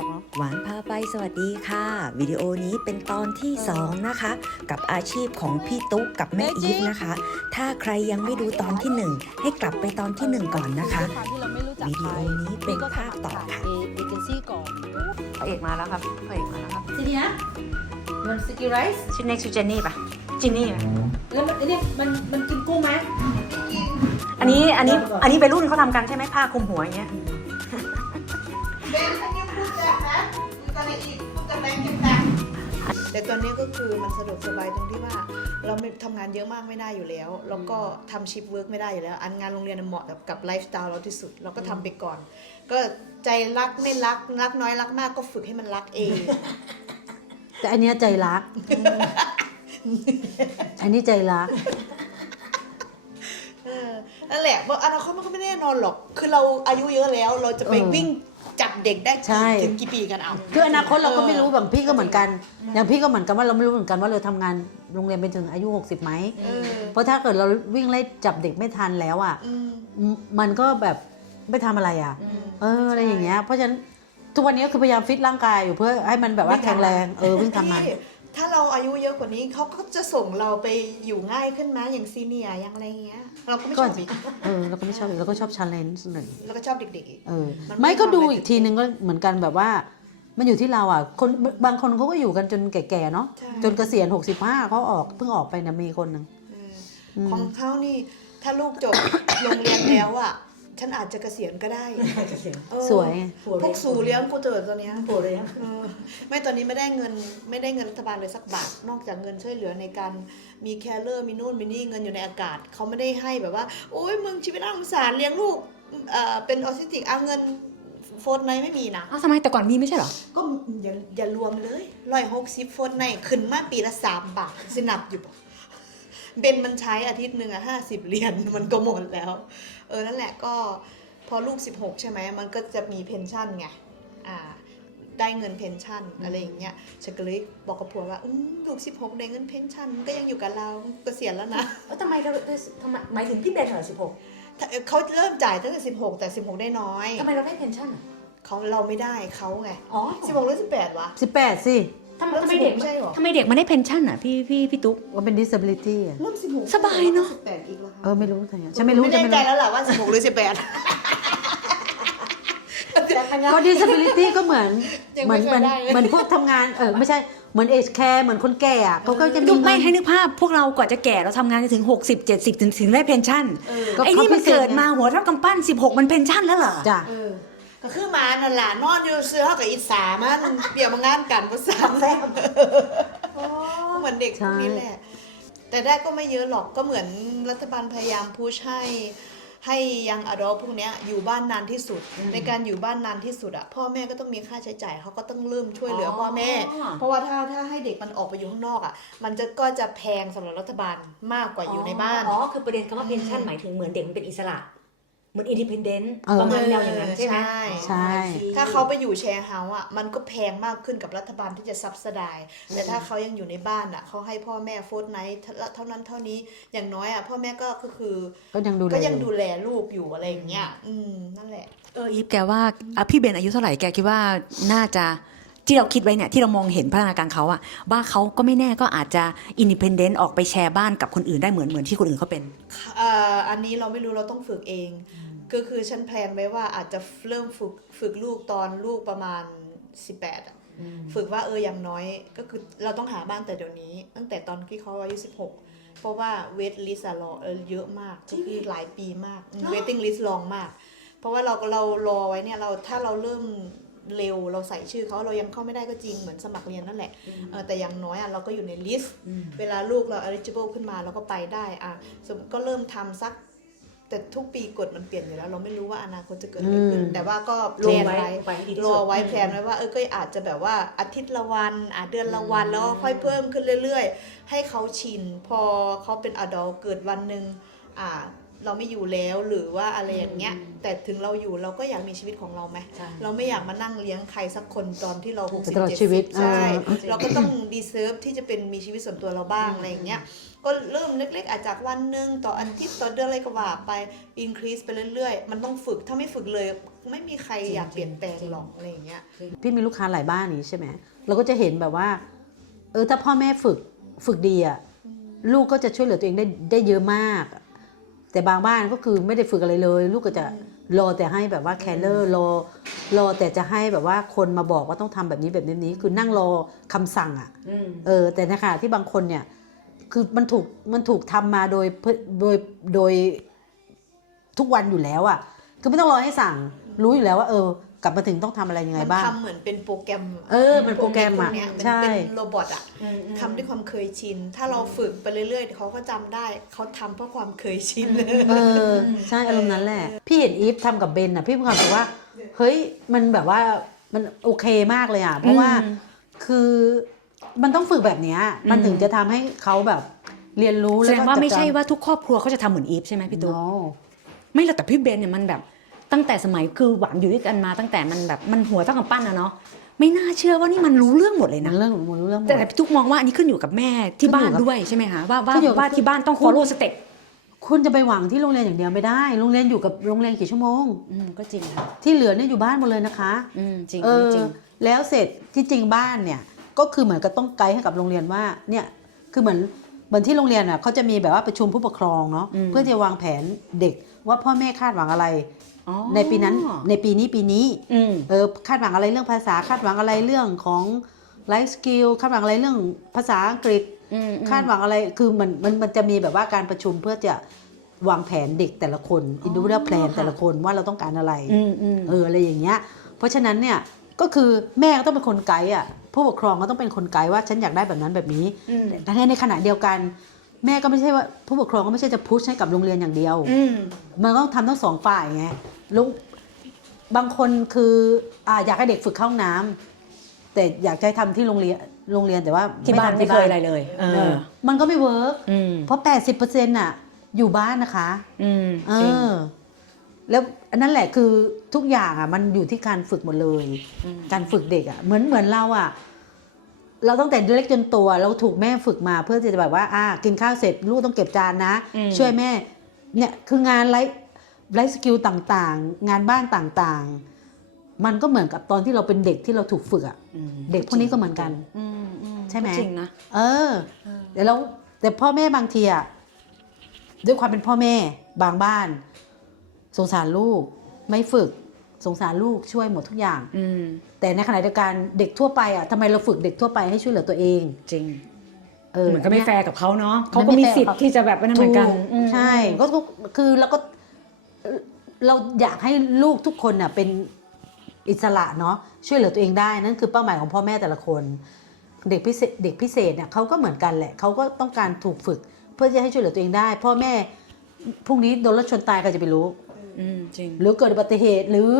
อกเนาะหวานพาไปสวัสดีค่ะ วิดีโอนี้เป็นตอนที่ 2 นะคะ กับอาชีพของพี่ตุ๊กกับแม่อีฟนะคะ ถ้าใครยังไม่ดูตอนที่ 1 ให้กลับไปตอนที่ 1 ก่อนนะคะ ด้วยความที่เราไม่รู้จักวิใคดีรโอนี้เป็นภาคต่อค่ะเอเอเจนซี่ก่อนพระเอกมาแล้วครับพระเอกมาแล้วครับทีนี้นะมันสกิไรส์ชื่อ next to Jenny ป่ะจินนี่แล้วมันเนี่ยมันมันกินกุ้งไหมอันนี้อันนี้อันนี้ไปรุ่นเขาทำกันใช่ไหมผ้าคลุมหัวอย่างเงี้ย แต่ตอนนี้ก็คือมันสะดวกสบายตรงที่ว่า เราไม่ทำงานเยอะมากไม่ได้อยู่แล้ว แล้วก็ทำชิปเวิร์กไม่ได้อยู่แล้ว อันงานโรงเรียนน่ะเหมาะกับกับไลฟ์สไตล์เราที่สุด เราก็ทำไปก่อน ก็ใจรักไม่รักรักน้อยรักมากก็ฝึกให้มันรักเอง แต่อันเนี้ยใจรัก อันนี้ใจรัก เออนั่นแหละว่าอนาคตมันก็ไม่แน่นอนหรอก คือเราอายุเยอะแล้ว เราจะไปเออ วิ่ง จับเด็กได้ใช่ ถึงกี่ปีกันเอาคืออนาคตเราก็ไม่รู้แบบพี่ก็เหมือนกัน อย่างพี่ก็เหมือนกันว่าเราไม่รู้เหมือนกันว่าเราทำงานโรงเรียนไปถึงอายุ 60ไหม เออเพราะถ้าเกิดเราวิ่งไล่จับเด็กไม่ทันแล้วอะอืมมมันก็แบบไม่ทำอะไรอะเอออะไรอย่างเงี้ย เพราะฉะนั้นทุกวันนี้ก็คือพยายามฟิตร่างกายอยู่เพื่อให้มันแบบว่าแข็งแรง เออวิ่งทำมัน พี่ ถ้าเราอายุเยอะกว่านี้เขาก็จะส่งเราไปอยู่ง่ายขึ้นนะอย่างซีเนียร์อย่างอะไรเงี้ย เราก็ไม่ชก็อบอีกเออเราก็ไม่ชอบเราก็ชอบชันเลนจ์หน่อยแล้วก็ชอบเด็กๆอีก เออมันไม่ก็ไม่ดูทำอะไรอีกทีนึงก็เหมือนกันแบบว่า มันอยู่ที่เราอะคนบางคนเขาก็อยู่กันจนแก่ๆเนาะใช่ จนเกษียณ65เขาออกเพิ่งออกไปนะมีคนหนึ่ง เอออืมของเขานี่ถ้าลูกจบ โรงเรียนแล้วอะ ฉันอาจจะเกษียณก็ได้เออสวยไงพวกสูเลี้ยงกูเจอตัวเนี้ยโผล่เลยนะเออไม่ตอนนี้ไม่ได้เงินไม่ได้เงินรัฐบาลเลยสักบาท นอกจากเงินช่วยเหลือในการมีแคลเลอร์มีนู่นมีนี่เงินอยู่ในอากาศเขาไม่ได้ให้แบบว่า โอ้ยมึงชีวิตน่าสงสารเลี้ยงลูกเอ่อเป็นออทิสติกเอาเงินโฟนในไม่มีนะ อ้าวทำไมแต่ก่อนมีไม่ใช่เหรอ ก็อย่าอย่ารวมเลยร้อยหกสิบโฟนในขึ้นมาปีละสามบาทสนับอยู่บ่เบนมันใช้อาทิตย์หนึ่งอะห้าสิบเหรียญมันก็หมดแล้ว เออนั่นแหละก็พอลูก 16 ใช่ไหมมันก็จะมีเพนชั่นไงอ่าได้เงินเพนชั่นอะไรอย่างเงี้ยฉันก็เลยบอกกับผัวว่าอืมลูก 16 ได้เงินเพนชั่นมันก็ยังอยู่กับเราเกษียณแล้วนะแล้วทำไมเราทำไมหมายถึงพี่เบนเหรอสิบหกถ้าเขาเริ่มจ่ายตั้งแต่ 16 แต่ 16 ได้น้อยทำไมเราได้เพนชั่นอะเขาเราไม่ได้เขาไงอ๋อ16หรือ18วะ18สิ ทำไมทำไมเด็กไม่ใช่เหรอ ทำไมเด็กมาได้เพนชั่นอะพี่พี่พี่ตุ๊ก ว่าเป็น disability อะเริ่ม16สบายเนอะ18อีกแล้วเออ ไม่รู้ทางฉันไม่รู้ไม่ฉันแน่ไม่ใจรู้แล้วล่ะว่า16หรือ18ก็ disability ก็เหมือนยังเหมืไม่อนเคเหมืยอนได้เลย เหมือนพวกทำงานเออไม่ใช่เหมือน age care เหมือนคนแก่อะเขาก็จะมีก็ไม่เงินให้นึกภาพพวกเรากว่าจะแก่เราทำงานถึง 60 70 ถึงถึงได้เพนชั่นเออก็ไอ้นี่มันเขาพิเศษเกิดไงมาหัวเท่ากำปั้น 16 มันเพนชั่นแล้วเหรอ จ้ะ เออ ก็คือหมานั่นล่ะนอนอยู่เสื้อกับอิสามันเดี๋ยวมางานกันภาษาแซ่บเหมือนเด็กพวกนี้แหละ แต่ได้ก็ไม่เยอะหรอกก็เหมือนรัฐบาลพยายามพุชให้ให้ยังอดอพวกเนี้ยอยู่บ้านนานที่สุด ในการอยู่บ้านนานที่สุดอะพ่อแม่ก็ต้องมีค่าใช้จ่ายเขาก็ต้องเริ่มช่วยเหลือพ่อแม่อ๋อเพราะว่าถ้าถ้าให้เด็กมันออกไปอยู่ข้างนอกอะมันจะก็จะแพงสำหรับรัฐบาลมากกว่าอยู่ในบ้านอ๋อคือประเด็นคำว่าเพนชั่นหมายถึงเหมือนเด็กมันเป็นอิสระ เหมือนอินดิเพนเดนต์เออ ประมาณแนวอย่างนั้นใช่ไหมใช่ ใช่ ถ้าเขาไปอยู่แชร์เฮาส์อะมันก็แพงมากขึ้นกับรัฐบาลที่จะซับสไดแต่ถ้าเขายังอยู่ในบ้านอะเขาให้พ่อแม่โฟร์ไนท์เท่านั้นเท่านี้อย่างน้อยอะพ่อแม่ก็ก็คือก็ยังดูแลก็ยังอดูแลลูกอยู่อะไรอย่างเงี้ยอืมนั่นแหละ เอออีฟแกว่าอะพี่เบนอายุเท่าไหร่แกคิดว่าน่าจะ ที่เราคิดไว้เนี่ยที่เรามองเห็นพัฒนาการเขาอะว่าเขาก็ไม่แน่ก็อาจจะอินดิเพนเดนต์ออกไปแชร์บ้านกับคนอื่นได้เหมือนเหมือนที่คนอื่นเขาเป็นเอ่ออันนี้เราไม่รู้เราต้องฝึกเองก็คือฉันแพลนไว้ว่าอาจจะเริ่มฝึกฝึกลูกตอนลูกประมาณ 18อะฝึกว่าเอออย่างน้อยก็คือเราต้องหาบ้านแต่เดี๋ยวนี้ ตั้งแต่ตอนที่เขาอายุ16 เพราะว่าเวทลิสอะรอเออเยอะมากก็คือหลายปีมากเวทติ้งลิสลองมาก เพราะว่าเราเรารอไว้เนี่ยเราถ้าเราเริ่ม เร็วเราใส่ชื่อเขาเรายังเข้าไม่ได้ก็จริงเหมือนสมัครเรียนนั่นแหละเออแต่อย่างน้อยอะเราก็อยู่ในลิสต์เวลาลูกเรา eligible ขึ้นมาเราก็ไปได้อะสมมติก็เริ่มทำสัก แต่ทุกปีกฎมันเปลี่ยนอยู่แล้ว เราไม่รู้ว่าอนาคตจะเกิดอะไรขึ้นอืมแต่ว่าก็แพลนไว้ไปดีที่สุดรอไว้แพลนไว้ว่าเออก็อาจจะแบบว่าอาทิตย์ละวันอาเดือนละวันแล้วก็ค่อยเพิ่มขึ้นเรื่อย ๆ ให้เขาชิน พอเขาเป็น adult เกิดวันหนึ่งอ่า เราไม่อยู่แล้วหรือว่าอะไรอย่างเงี้ย แต่ถึงเราอยู่เราก็อยากมีชีวิตของเราไหมเราไม่อยากมานั่งเลี้ยงใครสักคนตอนที่เราหกสิบตลอดเจ็ดชีวิสิตบใช่เออเราก็ต้องดีเซิร์ฟที่จะเป็นมีชีวิตส่วนตัวเราบ้างอะไรอย่างเงี้ยก็เริ่มเล็กๆ อาจจากวันหนึ่งต่ออาทิตย์ต่อเดือนอะไรก็ว่าไป increase ไปเรื่อยๆ มันต้องฝึกถ้าไม่ฝึกเลย ไม่มีใครอยากเปลี่ยนแปลงหรอกอะไรอย่างเงี้ยพี่มีลูกค้าหลายบ้านนี้ใช่ไหมเราก็จะเห็นแบบว่า เออถ้าพ่อแม่ฝึกฝึกดีอะลูกก็จะช่วยเหลือตัวเองได้ได้เยอะมาก แต่บางบ้านก็คือไม่ได้ฝึกอะไรเลย ลูกก็จะรอแต่ให้แบบว่าแคร์เลอร์รอรอแต่จะให้แบบว่าคนมาบอกว่าต้องทำแบบนี้แบบนี้นี้คือนั่งรอคำสั่งอะเออ แต่ในขณะที่บางคนเนี่ย คือมันถูกมันถูกทำมาโดยเพื่อโดยโดยทุกวันอยู่แล้วอะคือไม่ต้องรอให้สั่งรู้อยู่แล้วว่า เออ กลับมาถึงต้องทำอะไรยังไงมันบ้างทำเหมือนเป็นโปรแกรม เออมันโปรแกรมอะพวกเนี้ยมันใช่เป็นโรบอทอะทำด้วยความเคยชิน ถ้าเราฝึกไปเรื่อยๆเขาก็จำได้เขาทำเพราะความเคยชินเออใช่อารมณ์นั้นแหละ พี่เห็นอีฟทำกับเบนอะพี่มีความรู้สึกว่า เฮ้ยมันแบบว่ามันโอเคมากเลยอะ เพราะว่าคือมันต้องฝึกแบบเนี้ยมันถึงจะทำให้เขาแบบเรียนรู้แสแล้วดงก็ว่าไม่จัดใช่การว่าทุกครอบครัวเขาจะทำเหมือนอีฟใช่ไหมพี่ตุ๊ก No ไม่หรอกแต่พี่เบนเนี่ยมันแบบ ตั้งแต่สมัยคือหวานอยู่ด้วยกันมาตั้งแต่มันแบบมันหัวเท่ากับปั้นนะเนาะไม่น่าเชื่อว่านี่มันรู้เรื่องหมดเลยมันะนเรื่องมันเรื่องหมแต่ดพี่ตุ๊กมองว่าอันนี้ขึ้นอยู่กับแม่ที่บ้านขึ้นอยู่กับด้วยใช่ไหมคะว่าว่าขึ้นอยู่กับว่าที่บ้านต้อง follow step คุณจะไปหวังที่โรงเรียนอย่างเดียวไม่ได้ โรงเรียนอยู่กับโรงเรียนกี่ชั่วโมงอืมก็จริงค่ะที่เหลือเนี่ยอยู่บ้านหมดเลยนะคะ อืมจริงเออันอนี้จริงแล้วเสร็จที่จริงบ้านเนี่ยก็คือเหมือนกับต้องไกด์ให้กับโรงเรียนว่าเนี่ยคือเหมือนเหมือนที่โรงเรียนอะเขาจะมีแบบว่าประชุมผู้ปกครองเนาะอืมเพื่อจะวางแผนเด็กว่าพ่อแม่คาดหวังอะไรอ๋อ ในปีนั้นในปีนี้ปีนี้อืมเออคาดหวังอะไรเรื่องภาษาคาดหวังอะไรเรื่องของไลฟ์สกิลคาดหวังอะไรเรื่องภาษาอังกฤษอืมคาดหวังอะไรคือมันมันมันจะมีแบบว่าการประชุมเพื่อจะวางแผนเด็กแต่ละคนอินดิว a l แพลนค่ะแต่ละคนว่าเราต้องการอะไรอืมอืมเอออะไรอย่างเงี้ย เพราะฉะนั้นเนี่ยก็คือแม่ก็ต้องเป็นคนไกด์อะผู้ปกครองก็ต้องเป็นคนไกด์ว่าฉันอยากได้แบบนั้นแบบนี้อืมแต่ในขณะเดียวกัน แม่ก็ไม่ใช่ว่าผู้ปกครองก็ไม่ใช่จะพุชให้กับโรงเรียนอย่างเดียวอืมมันต้องทำทั้งสองฝ่ายไง ลุงบางคนคืออ่าอยากให้เด็กฝึกเข้าห้องน้ำแต่อยากจะให้ทำที่โรงเรียนโรงเรียนแต่ว่าที่บ้านทำไม่เคยอะไรเลยเอเอออมันก็ไม่เวิร์กอืมเพราะ 80%น่ะ อยู่บ้านนะคะ อืมเอจริงอ แล้วอันนั้นแหละคือทุกอย่างอะ มันอยู่ที่การฝึกหมดเลยการฝึกเด็กอะเหมือนเหมือนเราอะ เราตั้งแต่เล็กจนโตัวเราถูกแม่ฝึกมาเพื่อที่จะแบบว่า อ่า กินข้าวเสร็จลูกต้องเก็บจานนะ อืม ช่วยแม่ เนี่ยคืองานไลฟ์ ไลฟ์สกิลต่างๆ งานบ้านต่างๆ มันก็เหมือนกับตอนที่เราเป็นเด็กที่เราถูกฝึกอะอืมเด็กพวกนี้ก็เหมือนกันอืมอืใช่ไหมก็จริงนะเออแต่เราแต่พ่อแม่บางทีอะด้วยความเป็นพ่อแม่บางบ้าน สงสารลูก ไม่ฝึกสงสารลูกช่วยหมดทุกอย่างอืมแต่ในขณะเดียวกันเด็กทั่วไปอะทำไมเราฝึกเด็กทั่วไปให้ช่วยเหลือตัวเอง จริงเออเหมือนก็ไม่แฟร์กับเขาเนาะมัเขานก็ไม่มีแฟร์สิทกับธิ์เขาที่จะแบบเป็นเหมือนกันถูอืมใช่ก็ก็คือแล้วก็ เอ่อเราอยากให้ลูกทุกคนน่ะเป็นอิสระเนาะช่วยเหลือตัวเองได้นั่นคือเป้าหมายของพ่อแม่แต่ละคน เด็กพิเศษเด็กพิเศษเนี่ยเขาก็เหมือนกันแหละเขาก็ต้องการถูกฝึก เพื่อจะให้ช่วยเหลือตัวเองได้ พ่อแม่พรุ่งนี้โดนรถชนตายใครจะไปรู้ อืมจริง หรือเกิดอุบัติเหตุหรือ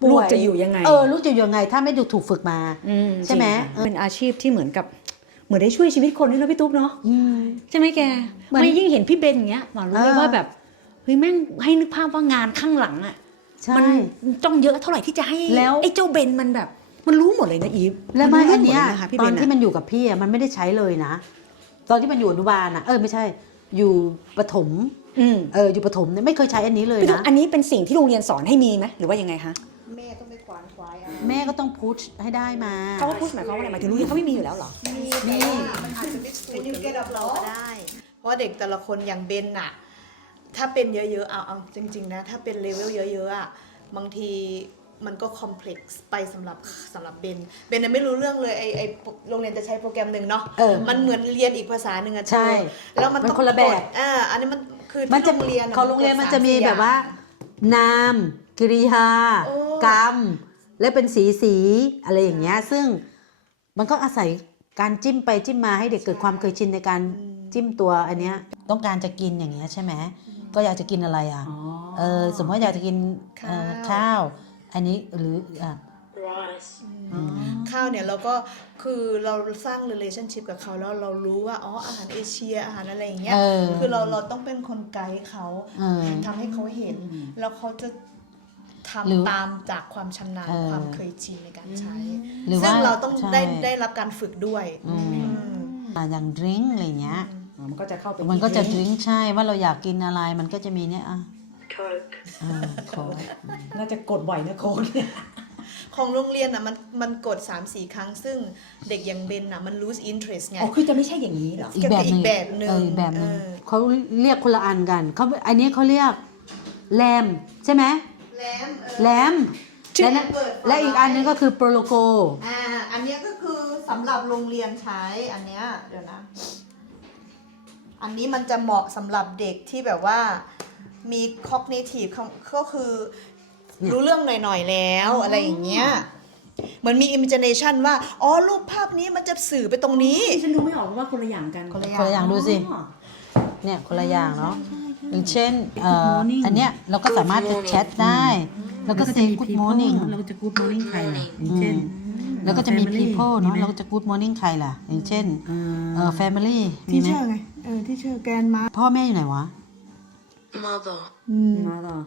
ป่ลูวกจะอยู่ยังไงเออลูกจะอยู่ยังไง ถ้าไม่ดูถูกฝึกมาอืมใช่ไหม จริงค่ะเป็นอาชีพที่เหมือนกับเหมือนได้ช่วยชีวิตคนด้วยนะพี่ตุ๊กเนาะอืม ใช่ไหมแกเหมือนไม่ยิ่งเห็นพี่เบนอย่างเงี้ยหวานรู้เลยเออว่าแบบเฮ้ยแม่งให้นึกภาพว่างานข้างหลังอะใช่มันต้องเยอะเท่าไหร่ที่จะให้แล้วไอ้เจ้าเบนมันแบบ มันรู้หมดเลยนะอีฟแล้วไม่รู้อันเนี้ยหมดละคะพี่ตเบอนนที่อะมันอยู่กับพี่อะมันไม่ได้ใช้เลยนะ ตอนที่มันอยู่อนุบาลอะเออไม่ใช่ อยู่ประถมอืมเอออยู่ประถมเนี่ยไม่เคยใช้อันนี้เลยพี่ตุ๊กนะอันนี้เป็นสิ่งที่โรงเรียนสอนให้มีไหมหรือว่ายังไงคะแม่ต้องไปขวานควายเอาแม่ก็ต้องพุชให้ได้มาเขาก็พูดหมายความว่าอะไรหมายถึงโรงเรียนเขาไม่มีอยู่แล้วเหรอมีแต่ว่ามันอาจจะไม่สูตรกับเราก็ได้ เพราะเด็กแต่ละคนอย่างเบนน่ะ ถ้าเป็นเยอะๆเอาเอาจริงๆนะถ้าเป็นเลเวลเยอะๆอะบางทีมันก็คอมเพล็กซ์ไปสำหรับสำหรับเบนเบนน่ะไม่รู้เรื่องเลยไอไอโรงเรียนจะใช้โปรแกรมหนึ่งเนาะเออมันเหมือนเรียนอีกภาษาหนึ่งอะเธอใช่แล้วมันมันต้องคนละแบบ กดอ่าอันนี้มันคือมันที่จะโรงเรียนอะของโรงเรียนมันกดจะมีสสี่แบบว่า อย่ง นามกริยาโอ้ กรรม และเป็นสีสีอะไรอย่างเงี้ย ซึ่งมันก็อาศัยการจิ้มไปจิ้มมาให้เด็กเกิดความเคยชินในการจิ้มตัวอันเนี้ยต้องการจะกินอย่างเงี้ยใช่ไหม ก็อยากจะกินอะไรอะอ๋อเออสมมติว่าอยากจะกินเอ่อข้าว อันนี้หรืออะอืมข้าวเนี่ยเราก็คือเราสร้าง relationship กับเขาแล้วเรารู้ว่าอ๋ออาหารเอเชียอาหารอะไรอย่างเงี้ยเออคือเราเราต้องเป็นคนไกด์เขาเออทำให้เขาเห็น แล้วเขาจะทำหรือตามจากความชำนาญเออความเคยชินในการใช้หรือซึ่ว่างเราต้องใช่ได้ได้รับการฝึกด้วยอืมอืมอะอย่างดริงก์อะไรเงี้ยอ๋อ มันก็จะเข้าไปมันก็จะดที่ริงก์ใช่ว่าเราอยากกินอะไรมันก็จะมีเนี่ยอะ Coke. เออขอน่าจะกดบ่อยนะโค้ดเนี่ยของโรงเรียนอะมันมันกด3 4ครั้ง ซึ่งเด็กอย่างเบนอะมัน lose interest ไงอ๋อคือจะไม่ใช่อย่างนี้เหรออีกแบบหนึ่งอีกแบบหนึ่งเอออีกแบบหนึ่งเออเขาเรียกคนละอันกันเขาอันนี้เขาเรียกแรมใช่ไหมแหลมเออแรมชื่อและเปิดและอีกอันนึงก็คือโปรโลโกอ่าอันเนี้ยก็คือสำหรับโรงเรียนใช้อันเนี้ยเดี๋ยวนะ อันนี้มันจะเหมาะสำหรับเด็กที่แบบว่ามี cognitive เขาก็คือรู้เรื่องหน่อยๆแล้วอะไรอย่างเงี้ยเหมือนมี imagination ว่า อ๋อ รูปภาพนี้มันจะสื่อไปตรงนี้ ฉันดูไม่ออกว่าคนละอย่างกันคนละคนละอย่างดูสิ เนี่ยคนละอย่างเนาะอย่างเช่นเอ่ออันเนี้ยเราก็สามารถจะแชทได้ แล้วก็ say good morning เราก็จะ good morning ใครล่ะอย่างเช่น แล้วก็จะมี Family people เนาะมีไหมเราก็จะ good morning ใครล่ะ อย่างเช่นเอ่อเอ่อ family มีที่ไหม เชื่อไงเออที่เชื่อแกนมา พ่อแม่อยู่ไหนวะ Mother. มาต่อ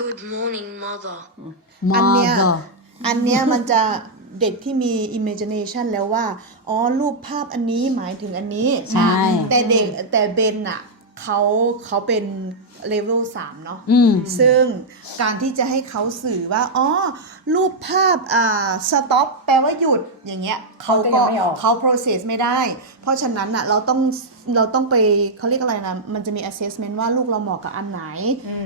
Good morning, mother. อันเนี้ย Mother อันเนี้ยมันจะเด็กที่มี imagination แล้วว่า อ๋อ รูปภาพอันนี้หมายถึงอันนี้ ใช่ แต่เด็กแต่เบนอะ เขาเขาเป็นเลเวล3เนาะอืมซึ่งการที่จะให้เขาสื่อว่า อ๋อ รูปภาพอ่า stop แปลว่าหยุดอย่างเงี้ยเขาเขาก็ก็ยังไม่ออกเขา process ไม่ได้ เพราะฉะนั้นอะเราต้องเราต้องไปเขาเรียกอะไรนะ มันจะมี assessment ว่าลูกเราเหมาะกับอันไหน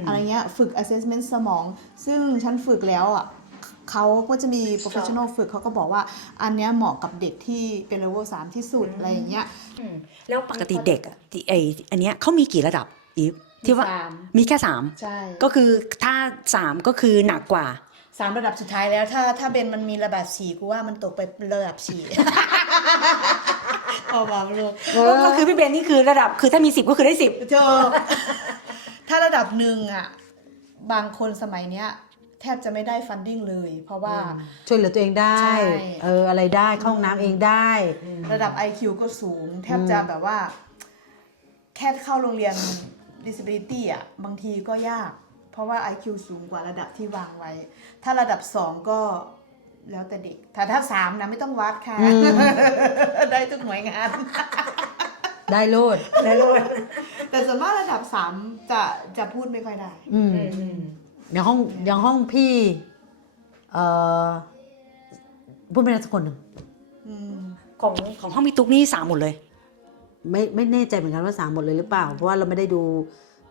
อะไรเงี้ยฝึก assessment สมอง ซึ่งฉันฝึกแล้วอะเขาก็จะมี professional ฝึกเขาก็บอกว่าอันเนี้ยเหมาะกับเด็กที่เป็น level 3ที่สุดอะไรอย่างเงี้ย แล้วปกติเด็กอะที่ไออันเนี้ยเขามีกี่ระดับอีฟที่ว่าสามมีแค่สามใช่ก็คือถ้าสามก็คือหนักกว่า สามระดับสุดท้ายแล้ว ถ้าถ้าเบนมันมีระดับสี่กูว่ามันตกไประดับสี่ เอามาลูกก็ก็คือพี่เบนนี่คือระดับคือถ้ามีสิบก็คือได้สิบเธอถ้าระดับหนึ่งอะ บางคนสมัยเนี้ย แทบจะไม่ได้ฟันดิ้งเลย เพราะว่า ช่วยเหลือตัวเองได้ใช่ เอออะไรได้เข้าห้องน้ำเองได้ ระดับ IQ ก็สูง แทบจะแบบว่า แค่เข้าโรงเรียน disability อะบางทีก็ยาก เพราะว่า IQ สูงกว่าระดับที่วางไว้ ถ้าระดับสองก็แล้วแต่เด็กแต่ถ้าสามนะไม่ต้องวัดค่ะอืมได้ทุกหน่วยงาน ได้โลดได้เลยแต่ส่วนมากระดับสามจะจะพูดไม่ค่อยได้ อืม อ ย่างห้องอย่างห้องพี่เอ่อพูดไม่ได้สักคนหนึ่งอืมของของห้องพี่ตุ๊กนี่สามหมดเลย ไม่ไม่แน่ใจเหมือนกันว่าสามหมดเลยหรือเปล่า เพราะว่าเราไม่ได้ดู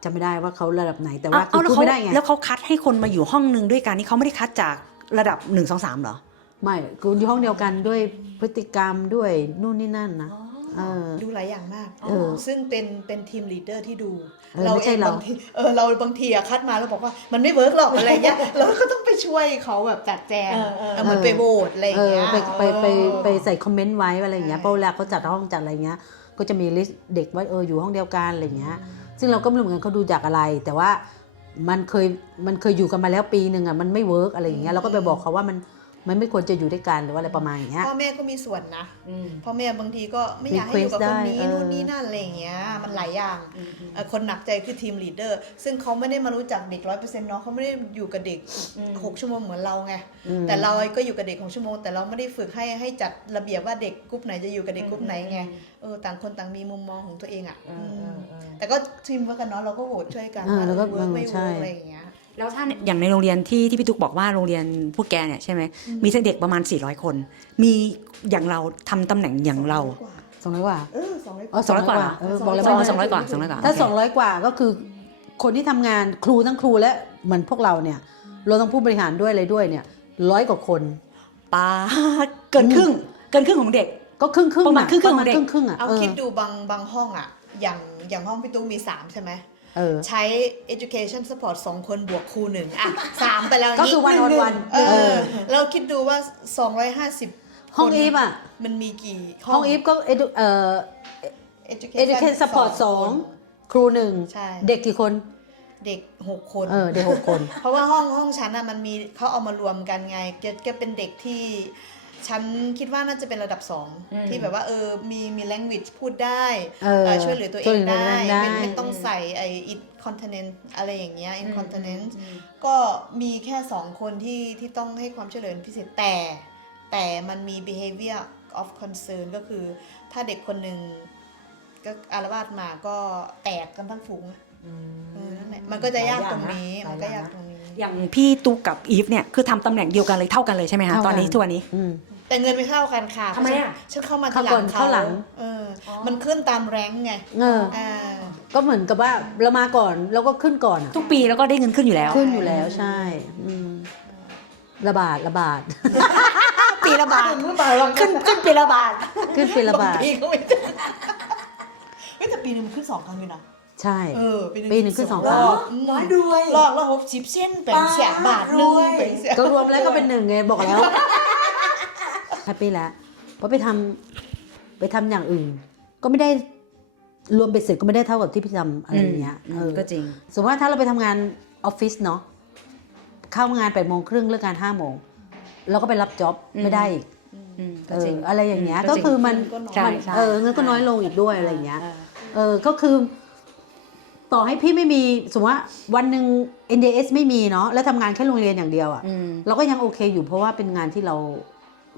จำไม่ได้ว่าเขาระดับไหนแต่ว่าเอาคือแล้วพูดเขาไม่ได้ไงแล้วเขาคัดให้คนมาอยู่ห้องหนึ่งด้วยกันนี่เขาไม่ได้คัดจากระดับหนึ่งสองสามเหรอ ไม่คืออยู่ห้องเดียวกันด้วยพฤติกรรมด้วยนู่นนี่นั่นนะ เออ ดูหลายอย่างมาก เออซึ่งเป็นเป็นทีมลีดเดอร์ที่ดูเออไม่ใช่เองเราบางทีเออเราบางทีอะคัดมาแล้วบอกว่ามันไม่เวิร์กหรอกอะไรเงี้ย เราก็ต้องไปช่วยเขาแบบจัดแจงเออเออเออเหมือนไปโหวตอะไรเออเงี้ย ไปไปไปเออไปใส่คอมเมนต์ไว้อะไรอย่างเงี้ยใช่เพราะเวลาเขาจัดห้องจัดอะไรเงี้ย ก็จะมีลิสต์เด็กว่าเอออยู่ห้องเดียวกันอะไรเงี้ย ซึ่งเราก็ไม่รู้เหมือนกันเขาดูจากอะไร แต่ว่ามันเคยมันเคยอยู่กันมาแล้วปีหนึ่งอะมันไม่เวิร์กอะไรอย่างเงี้ยเราก็ไปบอกเขาว่ามัน มันไม่ควรจะอยู่ด้วยกันหรือว่าอะไรประมาณอย่างเงี้ย พ่อแม่ก็มีส่วนนะพ่อแม่บางทีก็ไม่อยากให้อยู่กับ Request คนนี้ได้เออ นู่นนี่นั่นอะไรอย่างเงี้ยมันหลายอย่างเอ่อคนหนักใจคือทีมลีดเดอร์ซึ่งเขาไม่ได้มารู้จักเด็กร้อยเปอร์เซ็นต์เนาะเขาไม่ได้อยู่กับเด็กหกชั่วโมงเหมือนเราไงแต่เราก็อยู่กับเด็กของชั่วโมง แต่เราไม่ได้ฝึกให้ให้จัดระเบียบว่าเด็กกลุ่มไหนจะอยู่กับเด็กกลุ่มไหนไงเออต่างคนต่างมีมุมมองของตัวเองอะมแต่ก็ทีมเวิร์กกันเนาะเราก็โหวตช่วยกันเออแล้วก็เวิร์กไม่ใช่เวิร์กอะไรอย่างเงี้ย แล้วถ้าอย่างในโรงเรียนที่ที่พี่ตุ๊กบอกว่าโรงเรียนพวกแกเนี่ยใช่ไหมมีเด็กประมาณ 400 คน มีอย่างเราทำตำแหน่งอย่างเราสองร้อยกว่าเออสองร้อยอ๋อสองร้อยกว่าเออบอกเลยสองว่าสองร้อยกว่าสองร้อยกว่าถ้าโอเคสองร้อยกว่าก็คือ คนที่ทำงานครูทั้งครูและเหมือนพวกเราเนี่ยรวมทั้งผู้บริหารด้วยอะไรด้วยเนี่ยร้อยกว่าคนปาดเกินครึ่งเกินครึ่งของเด็กก็ครึ่งครึ่งประมาณครึ่งๆของเด็กครึ่งครึ่งๆอะเอาเออคิดดูบางบางห้องอะอย่างอย่างห้องพี่ตุ้งมีสามใช่ไหม เออ ใช้ education support สองคนบวกครูหนึ่งอะสามไปแล้วก็คือ one on one เอเอออ เราคิดดูว่า 250ห้องอีฟอะมันมีกี่ห้องอีฟก็ edu- เอ่อ education support สองครูหนึ่งใช่ เด็กกี่คน เด็กหกคน เออ เด็กหกคน เพราะว่าห้องห้องชั้นอะมันมีเขาเอามารวมกันไงแกแกเป็นเด็กที่ ฉันคิดว่าน่าจะเป็นระดับสองอืมที่แบบว่าเออมีมี language พูดได้เออเอ่อช่วยเหลือตัวเอช่วยงเหลือได้ตัวเองได้ ไม่ไม่ต้องใส่ไอ้ incontinent อะไรอย่างเงี้ย incontinent ก็มีแค่สองคนที่ที่ต้องให้ความช่วยเหลือเป็นพิเศษแต่ แต่มันมี behavior of concern ก็คือถ้าเด็กคนหนึ่งก็อารวาสมาก็แตกกันทั้งฝูงอะเออนั่นแหละมันก็จะยากตรงนี้หลายอย่างนะมันก็ยากตรงนี้ อย่างพี่ตุ๊กกับอีฟเนี่ยคือทำตำแหน่งเดียวกันเลยเท่ากันเลยใช่ไหมคะเท่ากัน ตอนนี้ทุกวันนี้ อืม แต่เงินไม่เท่ากันค่ะทำไมอะ ฉันเข้ามาทีเข้าหลัก่องนเขาเข้าหลัง เอออมันขึ้นตามแรงค์ไงเออ อ่าก็เหมือนกับว่าเรามาก่อนเราก็ขึ้นก่อนอะทุกปีแล้วก็ได้เงินขึ้นอยู่แล้ว ขึ้นอยู่แล้วใช่อืมระบาดระบาด ปีละบาทขึ้นขึ้นปีละบาทขึ้นปีละบาทงปีก็ไม่ได้เฮ้ยแต่ปีหนึงมันขึ้นสองครั้งเลยนะ ใช่ เออปีหนึงปีหนึ่งขึ้นสองรครั้งอบร้อยด้วยรอบละหกสิบเส้นแปดแสนบาทหนึงแปดแสนก็รวมแล้วก็เป็นหนึ่งไงบอกแล้วแฮปปี้แล้วเพราะไปทำไปทำอย่างอื่น ก็ไม่ได้รวมเบ็ดเสร็จก็ไม่ได้เท่ากับที่พี่ทำอะไรอย่างเงี้ยอืมเออ ก็จริง สมมติว่าถ้าเราไปทำงานออฟฟิศเนาะเข้างานแปดโมงครึ่งเลิกงานห้าโมงเราก็ไปรับจ็อบอืม ไม่ได้อีกอืมเอก็อจริงอะไรอย่างเงี้ยอืมก็ก็จริง คือมันใช่มันใช่ เออเงินก็น้อยลงอีกด้วยอะไรอย่างเงี้ยเออเออก็คือ ต่อให้พี่ไม่มีสมมติว่าวันหนึ่ง NDS ไม่มีเนาะแล้วทำงานแค่โรงเรียนอย่างเดียวอะ่ะอืมเราก็ยังโอเคอยู่เพราะว่าเป็นงานที่เรา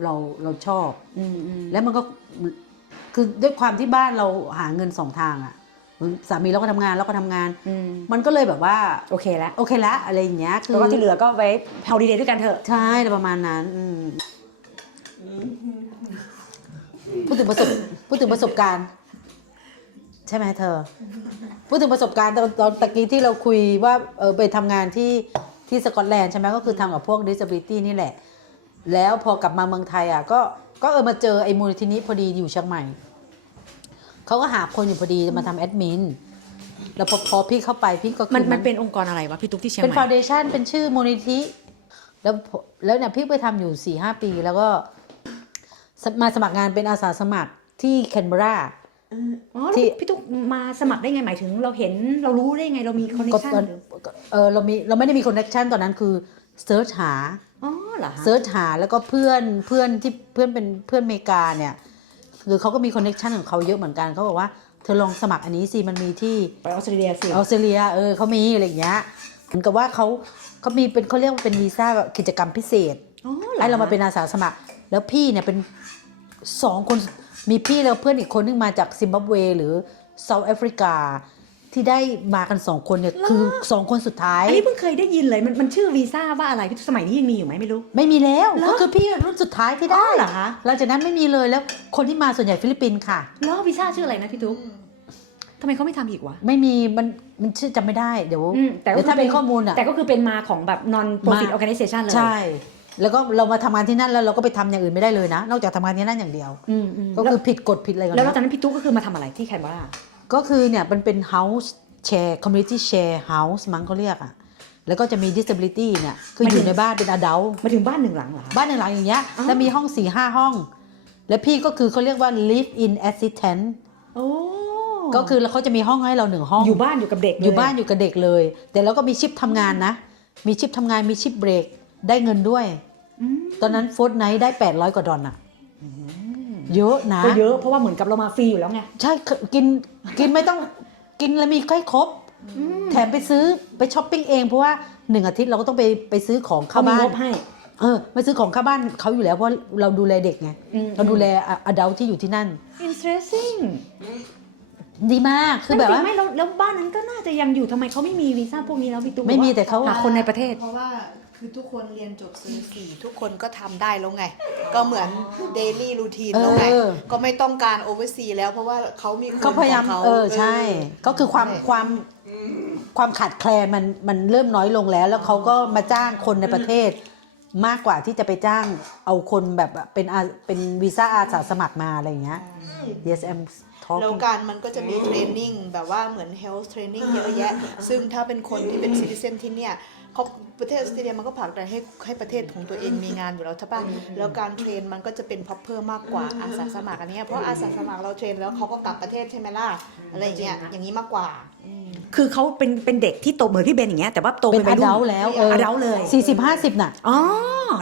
เราเราชอบอืมอืมแล้วมันก็คือด้วยความที่บ้านเราหาเงินสองทางอะ่ะเหมือนสามีเราก็ทำงานเราก็ทำงานอืมมันก็เลยแบบว่า โอเคแล้วโอเคละอะไรอย่างเงี้ยคือแล้วก็ที่เหลือก็ไว้เฮาดีเดย์ด้วยกันเถอะใช่ประมาณนั้นอืมพูดถึงประสบพูดถึงประสบการณ์ ใช่ไหมเธอ พูดถึงประสบการณ์ตอนตอนตะกี้ที่เราคุยว่าเออไปทำงานที่ที่สกอตแลนด์ใช่ไหมก็คือทำกับพวก disability นี่แหละ แล้วพอกลับมาเมืองไทยอะก็ก็เออมาเจอไอ้มูลนิธินี้พอดีอยู่เชียงใหม่ เขาก็หาคนอยู่พอดีจะมาทำแอดมิน แล้วพอพอพี่เข้าไปพี่ก็คือ มันมันเป็นองค์กรอะไรวะพี่ตุ๊กที่เชียงเป็นใหฟาม่ วเดชันเป็นชื่อมูลนิธิ แล้วพอแล้วเนี่ยพี่ไปทำอยู่4ี่หปีแล้วก็สมาสมัครงานเป็นอาสาสมัครที่แคนเบรา อ๋อแล้วที่ พี่ตุ๊กมาสมัครได้ไงหมายถึง เราเห็นเรารู้ได้ไงเรามีคอนเนคก็ชั่นตอนเออเรามีเราไม่ได้มีคอนเน c ชันตอนนั้นคือเซิร์ชหาอ๋อเหรอฮะเซิร์ชหาแล้วก็เพื่อนเพื่อนที่เพื่อนเป็นเพื่อนอเมริกาเนี่ยคือเขาก็มีคอนเน c ชันของเขาเยอะเหมือนกันเขาบอกว่าเธอลองสมัครอันนี้สิมันมีที่ ไปออสเตรเลียสิออสเตรเลียเออเขามีอะไรอย่างเงี้ยเหมือนกับว่าเขาเขามีเป็นเขาเรียกว่าเป็นวีซ่าแบบกิจกรรมพิเศษอ๋อหอให้เรามาเป็นอาสาสมัคร แล้วพี่เนี่ยเป็นสองคน มีพี่แล้วเพื่อนอีกคนนึงมาจากซิมบับเว หรือเซาท์แอฟริกา ที่ได้มากันสองคนเนี่ยคือสองคนสุดท้าย อันนี้เพิ่งเคยได้ยินเลยมันมันชื่อวีซ่าว่าอะไรพี่ตุ๊กสมัยนี้ยังมีอยู่ไหมไม่รู้ ไม่มีแล้วเหรอ ก็คือพี่รุ่นสุดท้ายที่ได้อ๋อเหรอคะหลังจากนั้นไม่มีเลยแล้วคนที่มาส่วนใหญ่ฟิลิปปินส์ค่ะ แล้ววีซ่าชื่ออะไรนะพี่ตุ๊กทำไมเขาไม่ทำอีกวะไม่มีมันมันชื่อจำไม่ได้เดี๋ยวอืมแต่ก็เดี๋ยวถ้าคือเป็มีนข้อมูลอะ แต่ก็คือเป็นมาของแบบ non profit มา organization เลย ใช่ แล้วก็เรามาทำงานที่นั่นแล้วเราก็ไปทำอย่างอื่นไม่ได้เลยนะ นอกจากทำงานที่นั่นอย่างเดียว อืมอืมก็คือผิดกฎผิดอะไรกันแล้วนอกนะจากนั้นพี่ตุ๊กก็คือมาทำอะไรที่แคนเบราก็คือเนี่ยมันเป็น house share community share house มั้งเขาเรียกอะแล้วก็จะมี disability เนี่ยคืออยู่ในบ้านเป็น adult มาถึงบ้านหนึ่งหลังเหรอคะ บ้านหนึ่งหลังอย่างเงี้ยอ๋อแล้วมีห้องสี่ห้าห้อง แล้วพี่ก็คือเขาเรียกว่า live in assistant โอ้ก็คือแล้วเขาจะมีห้องให้เราหนึ่งห้อง อยู่บ้านอยู่กับเด็กอยู่เลบ้านอยู่กับเด็กเลย แต่เราก็มีชิปทำงานนะ มีชิปทำงานมีชิปเบรก ได้เงินด้วยอืมตอนนั้นโฟร์ไนท์ได้800กว่าดอลลาร์เยอะนะ ก็เยอะเพราะว่าเหมือนกับเรามาฟรีอยู่แล้วไง ใช่กินกินไม่ต้องกินแล้วมีใกล้ครบ แถมไปซื้อไปช้อปปิ้งเองเพราะว่าหนึ่งอาทิตย์เราก็ต้องไปไปซื้อของเขาเข้ามีบ้างบนให้เออไปซื้อของเข้าบ้านเขาอยู่แล้วเพราะเราดูแลเด็กไงอืมเราดูแลอดัลที่อยู่ที่นั่น interesting ดีมากคือแบบว่าไม่แล้วแล้วบ้านนั้นก็น่าจะยังอยู่ทำไมเขาไม่มีวีซ่าพวกนี้แล้วพี่ตุ๊กไม่มีแต่เขาหาคนในประเทศ เพราะว่า คือทุกคนเรียนจบซีสี่ทุกคนก็ทำได้แล้วไง ก็เหมือนเดลี่รูทีนแล้วไง เออ ก็ไม่ต้องการโอเวอร์ซีแล้วเพราะว่าเขามีคนเขาพยายาม ของเออใช่ ก็คือความใช่ความความขาดแคลนมันมันเริ่มน้อยลงแล้ว แล้วเขาก็มาจ้างคนในประเทศ มากกว่าที่จะไปจ้างเอาคนแบบเป็นอาเป็นวีซ่าอาสาสมัครมาอะไรอย่างเงี้ย yes I'm แล้ว talking การมันก็จะมีเทรนนิ่งแบบว่าเหมือน health training เยอะแยะ ซึ่งถ้าเป็นคนที่เป็นซิติเซนที่เนี่ย เขาประเทศออสเตรเลียมันก็ผลักดันให้ให้ประเทศของตัวเองมีงานอยู่แล้วใช่ปะแล้วการเทรนมันก็จะเป็น proper มากกว่าอาสาสมัครอันเนี้ยเพราะอาสาสมัครเราเทรนแล้วเขาก็กลับประเทศใช่ไหมล่ะอะไรอย่างเงี้ยอย่างนี้มากกว่าคือเขาเป็นเป็นเด็กที่โตเหมือนพี่เบนอย่างเงี้ยแต่ว่าโตเป็นวัอยดัรุ่ลนแล้วเออ adult เลยสี่สิบห้าสิบน่ะอ๋อ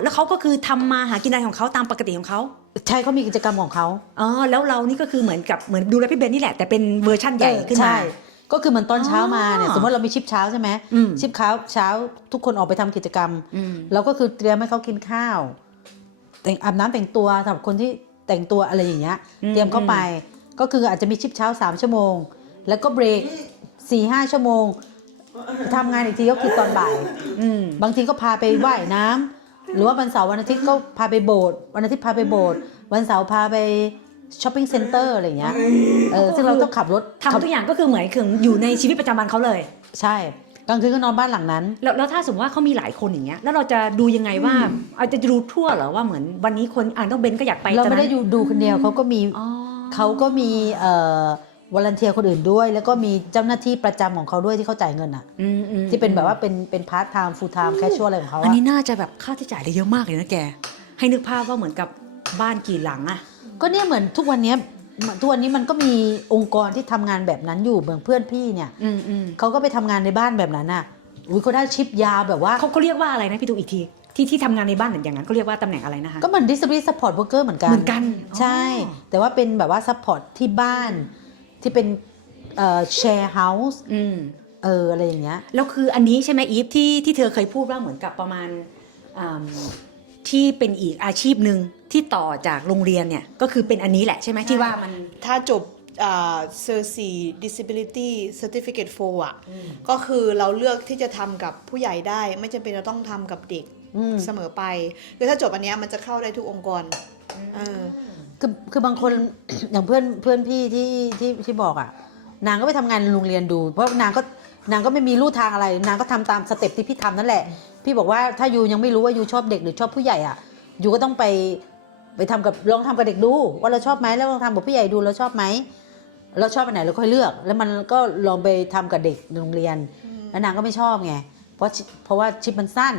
แล้วเขาก็คือทำมาหากินอะไรของเขาตามปกติของเขาใช่เขามีกิจกรรมของเขาอ๋อแล้วเรานี่ก็คือเหมือนกับเหมือนดูแลพี่เบนนี่แหละแต่เป็นเวอร์ชั่นใหญ่ขึ้นมาใช่ ก็คือเหมือนตอนเช้ามาเนี่ยอ๋อสมมติเรามีชิปเช้าใช่ไหมอืมชิปเช้าเช้าทุกคนออกไปทำกิจกรรมอืมเราก็คือเตรียมให้เขากินข้าว แต่งอาบน้ำแต่งตัวสำหรับคนที่แต่งตัวอะไรอย่างเงี้ยอืมเตรียมเข้าไป ก็คืออาจจะมีชิปเช้า3ชั่วโมง แล้วก็เบรก4ี่ห้าชั่วโมงทำงานอีกทีก็คือตอนบ่ายอืมบางทีก็พาไปว่ายน้ำหรือว่าวันเสาร์วันอาทิตย์ก็พาไปโบสถ์วันอาทิตย์พาไปโบสถ์วันเสาร์พาไป ช้อปปิ้งเซ็นเตอร์อะไรอย่างเงี้ยเออซึ่งเราต้องขับรถทำทุกอย่างก็คือเหมือนคืออยู่ในชีวิตประจำวันเขาเลย ใช่กลางคืนก็นอนบ้านหลังนั้น แล้วแล้วถ้าสมมติว่าเขามีหลายคนอย่างเงี้ยแล้วเราจะดูยังไงว่าอาจจะดูทั่วเหรอว่าเหมือนวันนี้คนอ่านต้องเบนก็อยากไปเราไม่ได้ตอนนั้นอยู่ดูคนเดียวเขาก็มีอ๋อเขาก็มีเอ่อวอลเนเทียคนอื่นด้วย แล้วก็มีเจ้าหน้าที่ประจำของเขาด้วยที่เขาจ่ายเงินอะอืมอืมที่เป็นแบบว่าเป็นเป็นพาร์ทไทม์ฟูลไทม์แคชชวลอะไรของเขาอันอะนี้น่าจะแบบค่าใช้จ่ายได้เยอะมากเลยนะแก ให้นึกภาพว่าเหมือนกับบ้านกี่หลังอะ ก็เนี่ยเหมือนทุกวันเนี้ยทุกวันนี้มันก็มีองค์กรที่ทำงานแบบนั้นอยู่เหมือนเพื่อนพี่เนี่ยอืมอืมเขาก็ไปทำงานในบ้านแบบนั้นอะอุ้ยเขาได้ชิปยาวแบบว่า เขาเขาเรียกว่าอะไรนะพี่ตุ๊กอีกที ที่ที่ทำงานในบ้านอย่างนั้นเขาเรียกว่าตำแหน่งอะไรนะคะ ก็เหมือน disability support worker เหมือนกัน เหมือนกันใช่ อ๋อ แต่ว่าเป็นแบบว่า support ที่บ้านที่เป็นเอ่อ share house อืม เอออะไรอย่างเงี้ย แล้วคืออันนี้ใช่ไหมอีฟที่ที่เธอเคยพูดว่าเหมือนกับประมาณอืม ที่เป็นอีกอาชีพหนึ่งที่ต่อจากโรงเรียนเนี่ยก็คือเป็นอันนี้แหละใช่ไหมที่ว่ามัน ถ้าจบเซอร์ซี disability certificate 4อะ ก็คือเราเลือกที่จะทำกับผู้ใหญ่ได้ ไม่จำเป็นจะต้องทำกับเด็กอืมเสมอไป คือถ้าจบอันเนี้ยมันจะเข้าได้ทุกองค์กรเออคือคือบางคน อย่างเพื่อนเพื่อนพี่ที่ที่ที่บอกอะ นางก็ไปทำงานโรงเรียนดู เพราะนางก็นางก็ไม่มีลู่ทางอะไร นางก็ทำตามสเต็ปที่พี่ทำนั่นแหละ พี่บอกว่าถ้ายูยังไม่รู้ว่ายูชอบเด็กหรือชอบผู้ใหญ่อะยูก็ต้องไปไปทำกับลองทำกับเด็กดู ว่าเราชอบไหมแล้วลองทำกับผู้ใหญ่ดูเราชอบไหมเราชอบอันไหนเราค่อยเลือก แล้วมันก็ลองไปทำกับเด็กโรงเรียนแล้วนางก็ไม่ชอบไงเพราะเพราะว่าชิปมันสั้น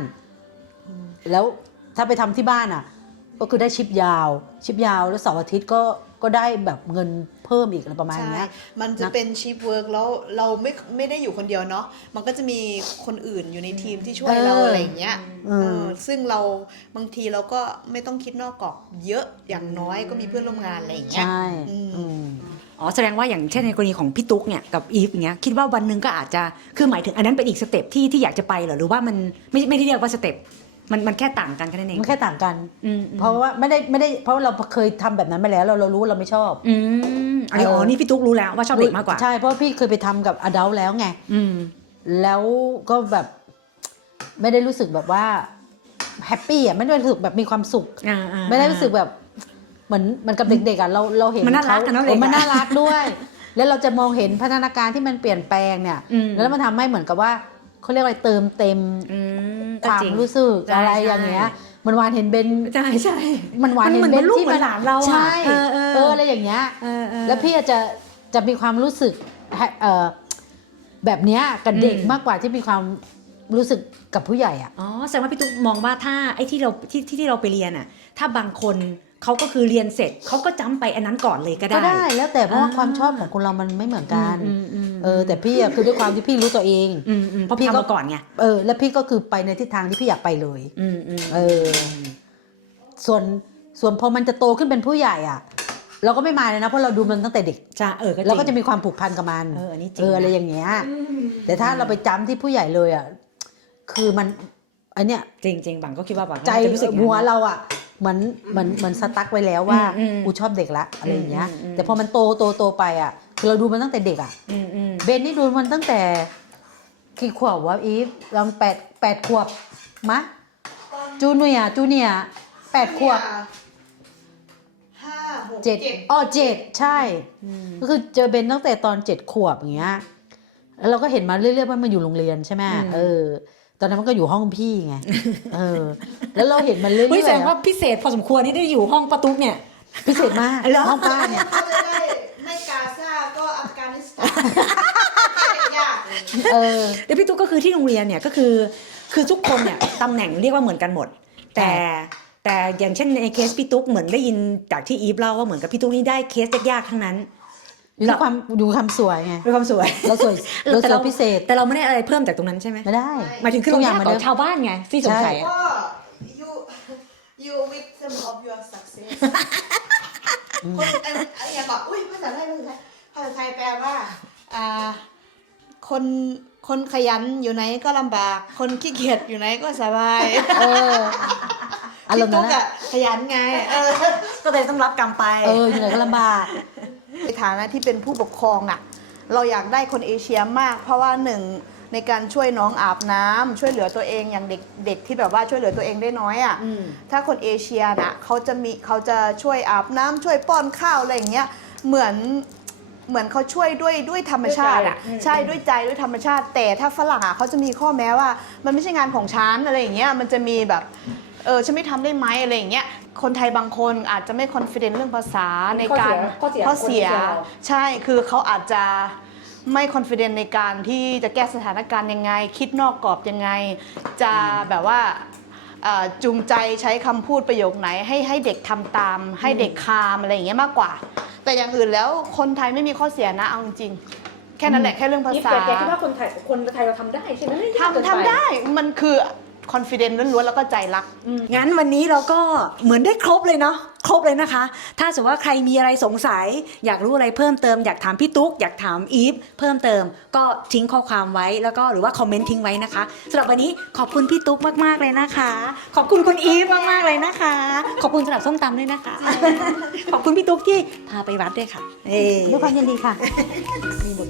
แล้วถ้าไปทำที่บ้านอะ ก็คือได้ชิปยาว ชิปยาวแล้วเสาร์อาทิตย์ก็ก็ได้แบบเงิน เพิ่มอีกอะไรประมาณใช่เนี้ยมันจะนะเป็นชีพเวิร์กแล้วเราไม่ไม่ได้อยู่คนเดียวเนาะมันก็จะมีคนอื่นอยู่ในทีมที่ช่วยเราเออออะไรอย่างเงี้ยอืมเออซึ่งเราบางทีเราก็ไม่ต้องคิดนอกกรอบเยอะอย่างน้อยก็มีเพื่อนร่วมงานอะไรอย่างเงี้ยใช่อืมอืมอ๋อแสดงว่าอย่างเช่นในกรณีของพี่ตุ๊กเนี่ยกับอีฟอย่างเงี้ยคิดว่าวันหนึ่งก็อาจจะคือหมายถึงอันนั้นเป็นอีกสเต็ปที่ที่อยากจะไปเหรอหรือว่ามันไม่ไม่ได้เรียกว่าสเต็ป มันมันแค่ต่างกันแค่นั้นเองมันแค่ต่างกัน อืมอืมเพราะว่าไม่ได้ไม่ได้เพราะว่าเราเคยทำแบบนั้นมาแล้ว เราเรารู้ว่าเราไม่ชอบ อืมอันนี้อ๋อเออนี่พี่ตุ๊กรู้แล้วว่าชอบเด็กมากกว่าใช่เพราะพี่เคยไปทำกับอดัลแล้วไง อืม แล้วก็แบบไม่ได้รู้สึกแบบว่าแฮปปี้อะไม่ได้รู้สึกแบบมีความสุข อ่าอ่า ไม่ได้รู้สึกแบบเหมือนเหมันกับเด็กๆอะเราเราเห็นมันน่ารักเขอะเนาะเด็กออมันอะน่ารักด้วย แล้วเราจะมองเห็นพัฒนาการที่มันเปลี่ยนแปลงเนี่ย อืม แล้วมันทำให้เหมือนกับว่าเขาเรียกอะไรเติมเต็มอืม ความจงรู้สึกใช่อะไรใช่อย่างเงี้ยมันวานเห็นเบนใช่ใช่มันวานเห็นมันเหเบมือนนลูกที่เหมือนหลานเราอะใช่เออเออเอออะไรอย่างเงี้ยเออเออแล้วพี่อาจจะจะมีความรู้สึกแฮเออแบบเนี้ยกับเด็กอืมมากกว่าที่มีความรู้สึกกับผู้ใหญ่อะอ๋อแสดงว่าพี่ตุ๊กมองว่าถ้าไอ้ที่เราที่ที่ที่เราไปเรียนอะ ถ้าบางคน เขาก็คือเรียนเสร็จเขาก็จำไปอันนั้นก่อนเลยก็ได้ก็ได้แล้วแต่เพราะว่าอ่าความชอบของคนเรามันไม่เหมือนกันอืมอืมเออแต่พี่อะคือด้วยความที่พี่รู้ตัวเองอืมอืมเพราะพี่พี่ก็ทำมาก่อนไงเออแล้วพี่ก็คือไปในทิศทางที่พี่อยากไปเลยอืมอืมเออ ส่วนส่วนพอมันจะโตขึ้นเป็นผู้ใหญ่อะ เราก็ไม่มาเลยนะเพราะเราดูมันตั้งแต่เด็กจ้าเออก็เราก็จจะริงมีความผูกพันกับมันเอออันนี้จริงเอออะไรนะอย่างเงี้ยแต่ถ้าเราไปจำที่ผู้ใหญ่เลยอะคือมันอันเนี้ยจริงจริงบังก็คิดว่าบังใจจะรู้สึกอย่างนั้นหัวเราอะ เหมือนเหมือนเหมือนสตั๊กไว้แล้วว่าอืมอืมกูชอบเด็กละอะไรอย่างเงี้ย อืมอืม แต่พอมันโตโตโตไปอะ คือเราดูมันตั้งแต่เด็กอะ อืมอืม เบนนี่ดูมันตั้งแต่กี่ขวบวะอีฟลองแปดแปดขวบมะจูเนียร์จูเนียร์แปดขวบห้าหกเจ็ดอ๋อเจ็ดใช่ ก็คือเจอเบนตั้งแต่ตอนเจ็ดขวบอย่างเงี้ยแล้วเราก็เห็นมาเรื่อยๆว่ามันอยู่โรงเรียนใช่ไหมเออ ตอนนั้นมันก็อยู่ห้องพี่ไงเออ แล้วเราเห็นมันเรื่อยเฮ้ยแสดงๆว่าอะพิเศษพอสมควรนี่ได้อยู่ห้องประตุกเนี่ย พิเศษมากเหรอห้องป้าเนี่ยถ้าจะได้ไม่กาซาก็อัฟกานิสถานยากเออเดี๋ยวพี่ตุ๊กก็คือที่โรงเรียนเนี่ยก็คือ คือทุกคนเนี่ยตำแหน่งเรียกว่าเหมือนกันหมด แต่แต่อย่างเช่นในเคสพี่ตุ๊กเหมือนได้ยินจากที่อีฟเล่าว่าเหมือนกับพี่ตุ๊กนี่ได้เคสยากๆทั้งนั้น อยู่ที่ความอยู่ความสวยไงด้วยความสวยเราสวยเราสวยพิเศษ แต่เราไม่ได้อะไรเพิ่มจากตรงนั้นใช่ไหมไม่ได้หมายถึงคือทุเรากอย่างยากมากเดิว่ามชาวบ้านไงที่สงสัยอะก็อยู่ you victim of your success คนอันอันอย่าบอกอุ้ยภาษาไทยภาษาไทยภาษาไทยแปลว่าอ่าคนคนขยันอยู่ไหนก็ลำบาก คนขี้เกียจอยู่ไหนก็สบาย เอออารมณ์นั้นพี่ตุ๊กนะอะขยันไง เออ ก็เลยต้องรับกรรมไป เอออยู่ไหนก็ลำบากใน ฐานะที่เป็นผู้ปกครองอะ่ะเราอยากได้คนเอเชียมาก เพราะว่าหนึ่งในการช่วยน้องอาบน้ำช่วยเหลือตัวเองอย่างเด็กเด็กที่แบบว่าช่วยเหลือตัวเองได้น้อยอะ่ะถ้าคนเอเชียน่ะเขาจะมีเขาจะช่วยอาบน้ำช่วยป้อนข้าวอะไรอย่างเงี้ยเหมือนเหมือนเขาช่วยด้วยด้วยธรรมชาติอะใช่ด้วยใจด้วยธรรมชาติ แต่ถ้าฝรั่งอะเขาจะมีข้อแม้ว่า มันไม่ใช่งานของฉันอะไรอย่างเงี้ยมันจะมีแบบ เออฉันไม่ทำได้ไหมอะไรอย่างเงี้ยคนไทยบางคนอาจจะไม่คอนฟ ident เรื่องภาษาในการข้อเสียข้อเสียคนเอเชียเรา ใช่คือเขาอาจจะไม่คอนฟ ident ในการที่จะแก้สถานการณ์ยังไง คิดนอกกรอบยังไง จะแบบว่าเอ่อจูงใจใช้คำพูดประโยคไหน ให้ให้เด็กทำตาม ให้เด็กคามอะไรอย่างเงี้ยมากกว่า แต่อย่างอื่นแล้วคนไทยไม่มีข้อเสียนะเอาจริงๆแค่นั้นแหละแค่เรื่องภาษา แต่แกคิดว่าคนไทยคนไทยเราทำได้ใช่ไหมไม่ยากเกินทำป ทำได้ มันคือ คอนฟ ident ล้วนๆแล้วก็ใจรัก งั้นวันนี้เราก็เหมือนได้ครบเลยเนาะครบเลยนะคะ ถ้าสมมติว่าใครมีอะไรสงสัย อยากรู้อะไรเพิ่มเติมอยากถามพี่ตุ๊กอยากถามอีฟเพิ่มเติม ก็ทิ้งข้อความไว้แล้วก็หรือว่าคอมเมนต์ทิ้งไว้นะคะสำหรับวันนี้ขอบคุณพี่ตุ๊กมากๆเลยนะคะ ขอบคุณคุณอีฟมากๆเลยนะคะ ขอบคุณสำหรับส้มตำด้วยนะคะ ขอบคุณพี่ตุ๊กที่พาไปวัดด้วยค่ะเอ้ด้วยความยินดีค่ะมีบท